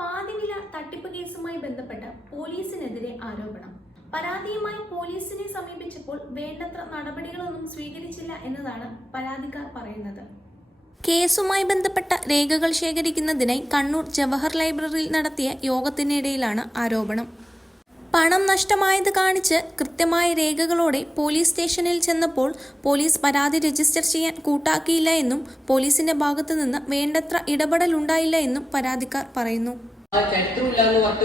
പാതിവില തട്ടിപ്പ് കേസുമായി ബന്ധപ്പെട്ട് പോലീസിനെതിരെ ആരോപണം. പരാതിയുമായി പോലീസിനെ സമീപിച്ചപ്പോൾ വേണ്ടത്ര നടപടികളൊന്നും സ്വീകരിച്ചില്ല എന്നതാണ് പരാതിക്കാർ പറയുന്നത്. കേസുമായി ബന്ധപ്പെട്ട രേഖകൾ ശേഖരിക്കുന്നതിനായി കണ്ണൂർ ജവഹർ ലൈബ്രറിയിൽ നടത്തിയ യോഗത്തിനിടയിലാണ് ആരോപണം. പണം നഷ്ടമായത് കാണിച്ച് കൃത്യമായ രേഖകളോടെ പോലീസ് സ്റ്റേഷനിൽ ചെന്നപ്പോൾ പോലീസ് പരാതി രജിസ്റ്റർ ചെയ്യാൻ കൂട്ടാക്കിയില്ല എന്നും പോലീസിന്റെ ഭാഗത്തു നിന്ന് വേണ്ടത്ര ഇടപെടലുണ്ടായില്ല എന്നും പരാതിക്കാർ പറയുന്നു.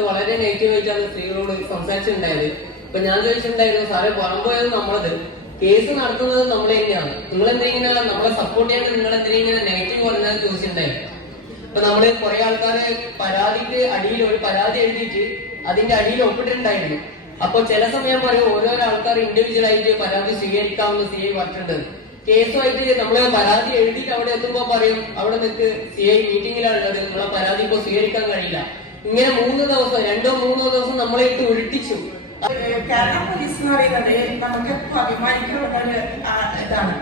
വളരെ നെഗറ്റീവായിട്ടാണ് സ്ത്രീകളോട് സംസാരിച്ചിട്ടുണ്ടായത്. ഇപ്പൊ ഞാൻ ചോദിച്ചിട്ടുണ്ടായിരുന്നു, സാറേ പണം പോയത് നമ്മളത്, കേസ് നടത്തുന്നത് നമ്മൾ തന്നെയാണ്, നിങ്ങൾ എന്തെങ്കിലും നമ്മളെ സപ്പോർട്ട് ചെയ്യാൻ നിങ്ങൾ എന്തെങ്കിലും നെഗറ്റീവ് പറഞ്ഞാൽ ചോദിച്ചിട്ടുണ്ടായിരുന്നു. ഇപ്പൊ നമ്മള് കുറെ ആൾക്കാരെ പരാതിക്ക് അടിയിൽ ഒരു പരാതി എഴുതിയിട്ട് അതിന്റെ അടിയിൽ ഒപ്പിട്ടിട്ടുണ്ടായിരുന്നു. അപ്പൊ ചില സമയം പറയും ഓരോരോ ആൾക്കാർ ഇൻഡിവിജ്വൽ ആയിട്ട് പരാതി സ്വീകരിക്കാമെന്ന് CI പറഞ്ഞിട്ടുണ്ട്. കേസുമായിട്ട് നമ്മള് പരാതി എഴുതിയിട്ട് അവിടെ എത്തുമ്പോ പറയും അവിടെ നിൽക്ക് CI മീറ്റിംഗിലാണുള്ളത്, നിങ്ങളെ പരാതി ഇപ്പൊ സ്വീകരിക്കാൻ കഴിയില്ല. ഇങ്ങനെ 3 ദിവസം 2-3 ദിവസം നമ്മളെ ഇട്ട് ഉരുട്ടിച്ചു. കേരള പോലീസ് എന്ന് പറയുന്നത് നമുക്ക് അഭിമാനിക്കുന്ന ഒരു ഇതാണ്.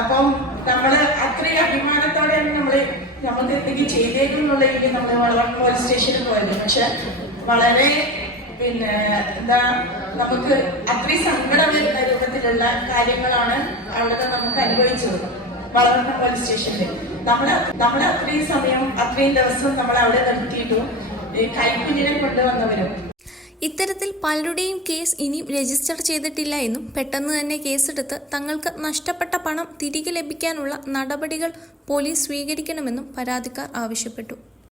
അപ്പം നമ്മള് അത്രയും അഭിമാനത്തോടെയാണ് നമുക്ക് എന്തെങ്കിലും ചെയ്തേക്കുന്നുള്ള രീതിയിൽ നമ്മൾ വളവൻ പോലീസ് സ്റ്റേഷനിൽ പോയത്. പക്ഷെ വളരെ എന്താ നമുക്ക് അത്രയും സങ്കടം വരുന്ന രൂപത്തിലുള്ള കാര്യങ്ങളാണ് അവിടെ നമുക്ക് അനുഭവിച്ചത്. വളർന്ന പോലീസ് സ്റ്റേഷനിൽ നമ്മളെ അത്രയും സമയം അത്രയും ദിവസം നമ്മൾ അവിടെ നിർത്തിയിട്ടും കൈക്കുഞ്ഞിനെ കൊണ്ടുവന്നവരും. ഇത്തരത്തിൽ പലരുടെയും കേസ് ഇനിയും രജിസ്റ്റർ ചെയ്തിട്ടില്ല എന്നും പെട്ടെന്ന് തന്നെ കേസെടുത്ത് തങ്ങൾക്ക് നഷ്ടപ്പെട്ട പണം തിരികെ ലഭിക്കാനുള്ള നടപടികൾ പോലീസ് സ്വീകരിക്കണമെന്നും പരാതിക്കാർ ആവശ്യപ്പെട്ടു.